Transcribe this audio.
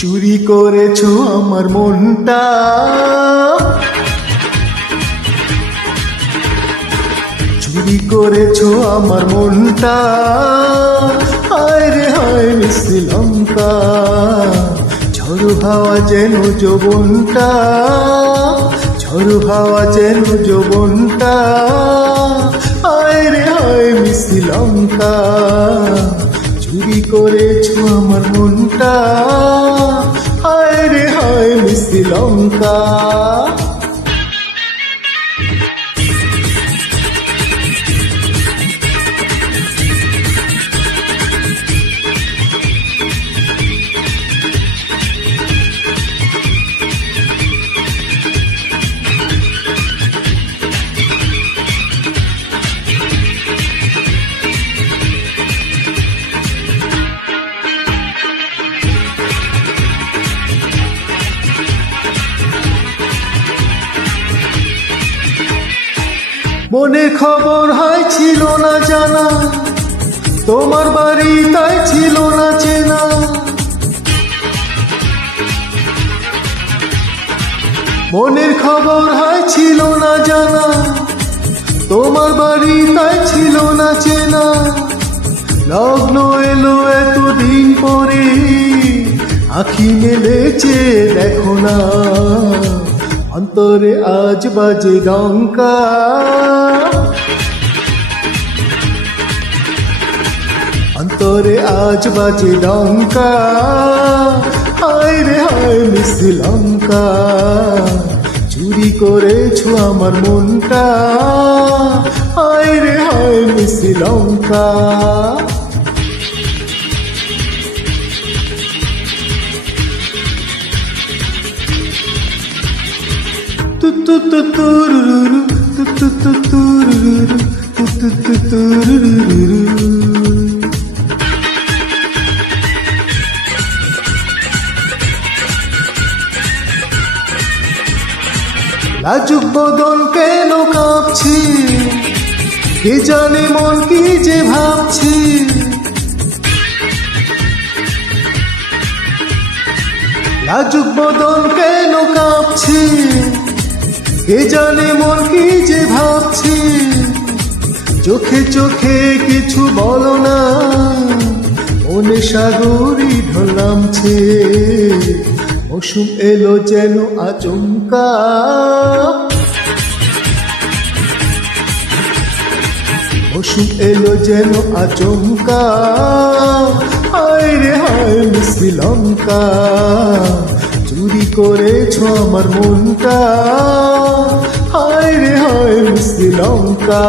চুরি করেছো আমার মনটা, চুরি করেছো আমার মনটা, হায় রে হায় মিষ্টি লঙ্কা, ঝড়ো হাওয়া যেন যৌবনটা, ঝড়ো হাওয়া যেন যৌবনটা, হায় রে হায় মিষ্টি লঙ্কা, চুরি করেছো আমার মনটা, হায় রে হায় মিষ্টি লঙ্কা। মনে খবর হয় ছিল না জানা, তোমার বাড়ি তাই ছিল না চেনা, মনের খবর হয় ছিল না জানা, তোমার বাড়ি তাই ছিল না চেনা, লগ্ন এলো এতদিন পরে, আখি মেলেছে দেখো না, অন্তরে আজ বাজে ডঙ্কা, অন্তরে আজ বাজে ডঙ্কা, হায় রে হায় মিষ্টি লঙ্কা, চুরি করেছো আমার মনটা, হায় রে হায় মিষ্টি লঙ্কা। লাজুক বদন কেন কাঁপছে, কে জানে মন কি যে ভাবছে, লাজুক বদন কেন কাঁপছে, কে জানে মন কি যে ভাবছে, চোখে চোখে কিছু বলো না, মনে সাগরী ঢল নামছে, মৌসুম এলো যেন আচমকা, মৌসুম এলো যেন আচমকা, হায় রে হায় মিষ্টি লঙ্কা, চুরি করেছো আমার মনটা, হায় রে হায় মিষ্টি লঙ্কা।